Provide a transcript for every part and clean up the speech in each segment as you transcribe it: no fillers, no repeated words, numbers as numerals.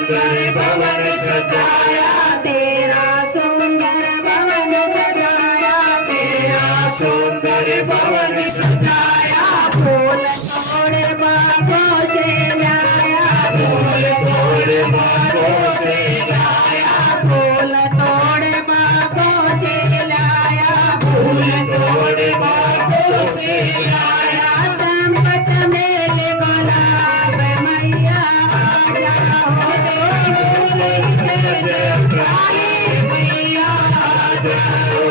सुंदर भवन सजाया, तेरा सुंदर भवन सजाया, तेरा सुंदर भवन सजाया। फूल तोड़े बागों से लाया, फूल तोड़े बागों से लाया, फूल तोड़े बागों से लाया, फूल तोड़े बागों से लाया। चंपा चमेली गुलाब मैया आ जाओ, काली मैया जाओ,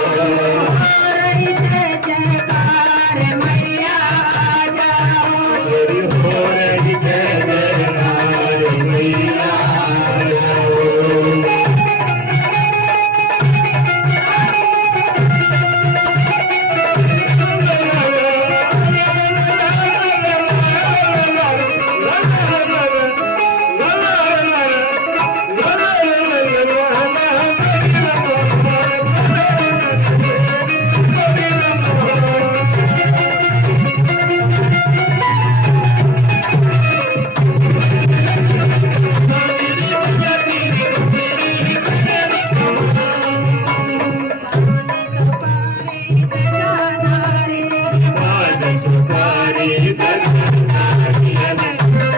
रही जयकार मैया आ जाओ। हो रही जय जयकार मैया जाओ। पान सुपारी गजानारियल, पान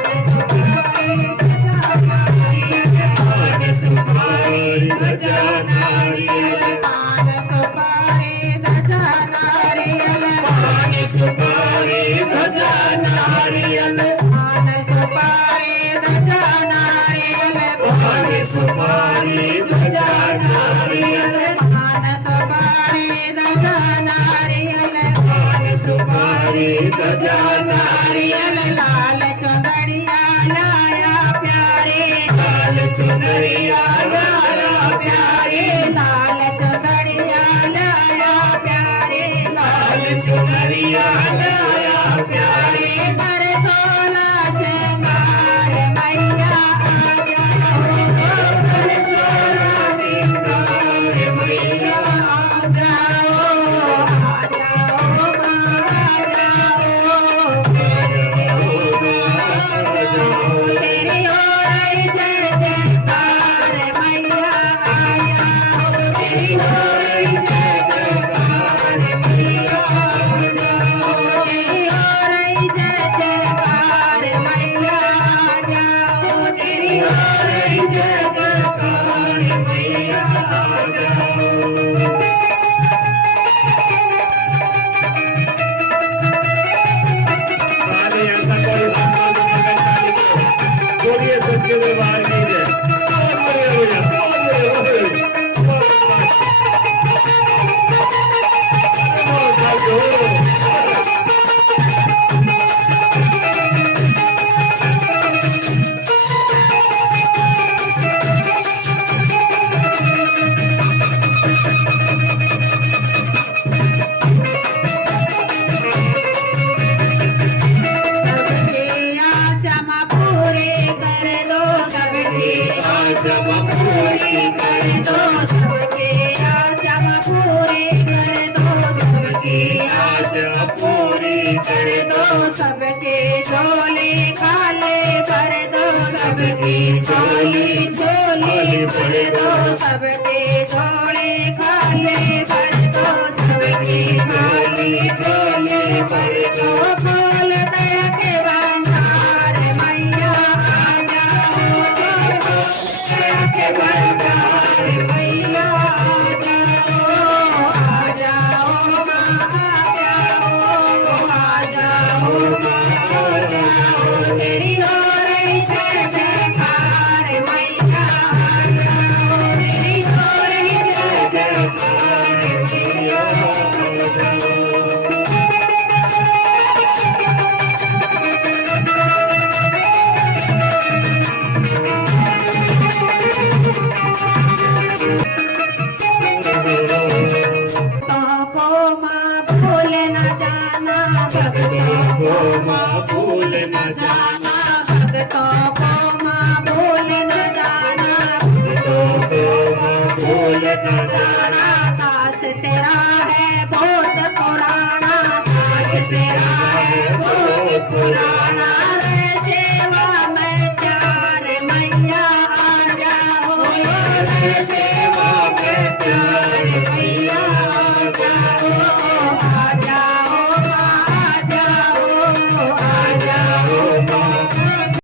सुपारी गजानारियल, पान सुपारी गजानारियल, पान सुपारी गजानारियल, पान सुपारी गजानारियल, पान सुपारी गजानारियल, पान सुपारी गजानारियल। लाल चुनरिया लाया प्यारे, लाल चुनरिया लाया प्यारे, लाल चुनरिया लाया प्यारे, लाल चुनरिया लाया प्यारे। पर सोला श्रृंगार मैया आ जाओ, पर सोला सिंगार मैया आ जाओ, आ जाओ माँ आ जाओ, तेरी ओर जय जयकार मैया आ जाओ, तेरी हो रही जय जयकार मैया आ जाओ, तेरी ओर जय जयकार मैया आ जाओ, तेरी हो रही जय जयकार मैया आ जाओ। ताली ऐसा कोई बंदा तो मगर ताली को बोलिए सच्चे दरबार की जय। बहुत बढ़िया भैया, बहुत बढ़िया, बहुत बढ़िया। बहुत बढ़िया। सबके आशा पूरे कर दो, सबके आशा पूरी कर दो, सबके आशा पूरे कर दो, सबके आशा पूरी कर दो, सबके झोले खाले भर दो, सबके झोली झोले भर दो, सबके झोले खाले भर दो, सबके खाली झोले भर दो। खोल दया के भंडार मैया आ जाओ, दया के भंडार मैया आ जाओ, आ जाओ माँ आ जाओ, आ जाओ माँ आ जाओ, तेरी हो रही जय जयकार मैया आ जाओ, तेरी हो रही जय जयकार मैया आ जाओ। भक्तों को माँ भूल न जाना, भक्तों को माँ भूल न जाना, भक्तों को माँ भूल न जाना, भक्तों को माँ भूल न जाना। दास तेरा है बहुत पुराना, दास तेरा है बहुत पुराना,